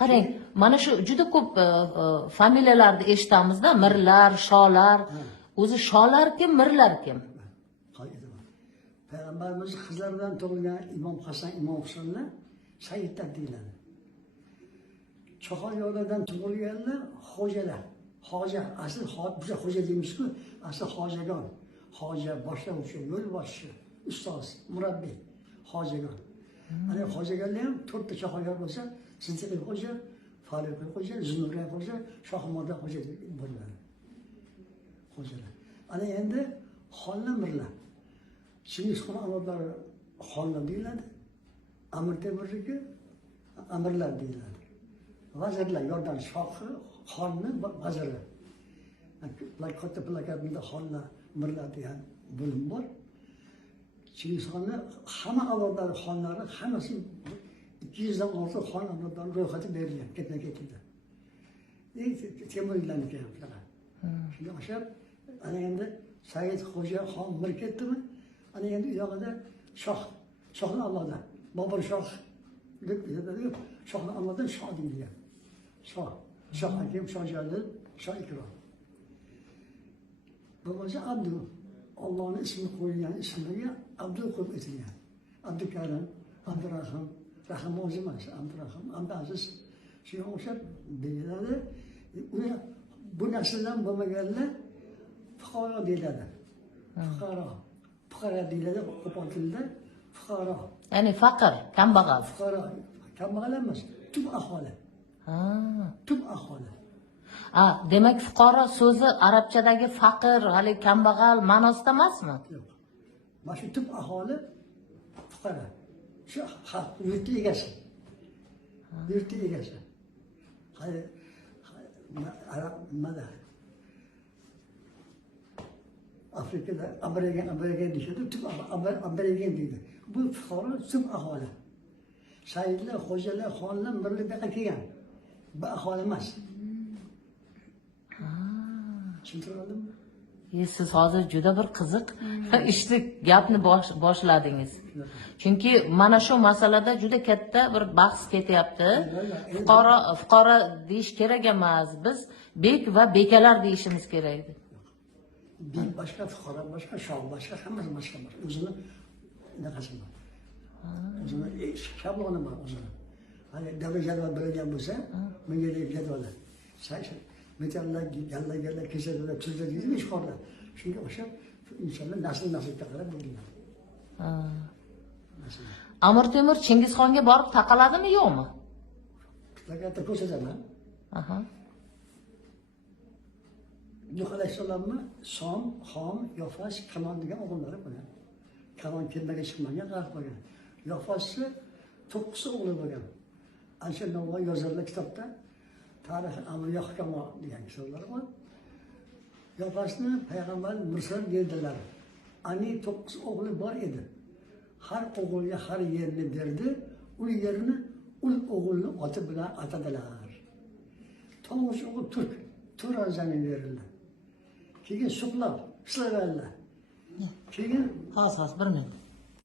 Qarang, mana shu juda ko'p familiyalarni eshitamizda, Mirlar, Sholar. O'zi Sholar kim, Mirlar kim? Payg'ambarimiz qizlar bilan tug'ilgan Imom Hasan, Imom Husaynlar sayyidlar deyiladi. Cho'qoyoqlardan tug'ilganlar xo'jalar. Hoja, asl biza xo'ja deymiz-ku, asl hojagon. Hoja, boshlovchi, yo'lboshchi, ustoz, murabbiy, hojagon. Ana hojagonlar ham 4 ta cho'qoyoq bo'lsa, Sinchiqiy xo'ja, Faruqiy xo'ja, Zumurray xo'ja, Shohimoda xo'ja bo'ladi. Xo'jalar. Ana endi xonlar Mirlar. Chingizxon avlodlari xonlar deyiladi. Amir Temurniki amirlar deyiladi. Vazirlar, yordam shohi, xonni vaziri. Katta plakatlarda xonlar, Mirlar degan bo'lim bor. Chingizxonni hamma avlodlari xonlari hammasi 200 dan ortiq xon avlodlari ro'yxati berilgan, ketma-ketida. Temuriylarniki ham shunaqa. Shunga o'xshab, ana endi Said Xo'ja xon Mir ketdimi? Ana endi u yoqda shohni avlodi, Bobur shoh deb shohni avlodi shoh deyilgan. Shoh Hakim, Shoh Jalil, Shoh Ikrom. Bobosi Abdu, Allohning ismini qo'ygan ismiga Abdul qo'yib etilgan. Abdukarim, Abdurahim, Rahim o'zi emas, Abdurahim, Abdulaziz. Shunga o'xshab deyiladi. Bu nasldan bo'lmaganlar fuqaro deyiladi. Fuqaro deyiladi, qo'pol tilda fuqaro. Ya'ni faqir, kambag'al. Fuqaro, kambag'al emas, tub aholi. Tub aholi. Demak fuqaro so'zi arabchadagi faqir, hali kambag'al ma'nosida emasmi? Yo'q. Mana shu tub aholi fuqaro. Shu xalq yurti egasi. Yurti egasi. Hali Arab nimada? Afrikada Amerika deyishadi, tub Amerika deydi. Bu fuqaro tub aholi. Sayyidlar, xo'jalar, xonlar birlikda kelgan. Bu aholi emas. Tushuntirdimmi? Siz hozir juda bir qiziq ishni gapni boshladingiz. Chunki mana shu masalada juda katta bir bahs ketyapti. Fuqaro deyish kerak emas. Biz bek va bekalar deyishimiz kerak edi. Bek boshqa, fuqaro boshqa, shoh boshqa, hammasi boshqa. O'zini naqasi bor. O'zini shabloni bor o'zini. Hali davlat jadval bilingan bo'lsa, menga jadvallar. Metallar, kesalar, tuzlar deydimi ishqorlar. Shunga o'xshab insonlar nasl-naslga qarab bo'lgan. Amir Temur Chingizxonga borib taqaladimi, yo'qmi? Plakatda ko'rsataman. Nuh alayhissalomni Som, Xom, Yofas, Kamon degan o'g'illari bo'lgan. Kamon kelmaga chiqmagan, g'arq bo'lgan. Yofasni 9 o'g'li bo'lgan. Alisher Navoiy yozganlar kitobda Tarix Amriya Hukamo degan kitoblar bor. Yofasni payg'ambar mursal dedilar. Ani 9 o'g'li bor edi. Har o'g'ilga har yerni berdi, u yerni ul o'g'ilni oti bilan atadilar. To'ng'ich o'g'il Turk, Turan zamin berildi. Keyin Suqlab, Slavanlar. Keyin Hozir bir minut.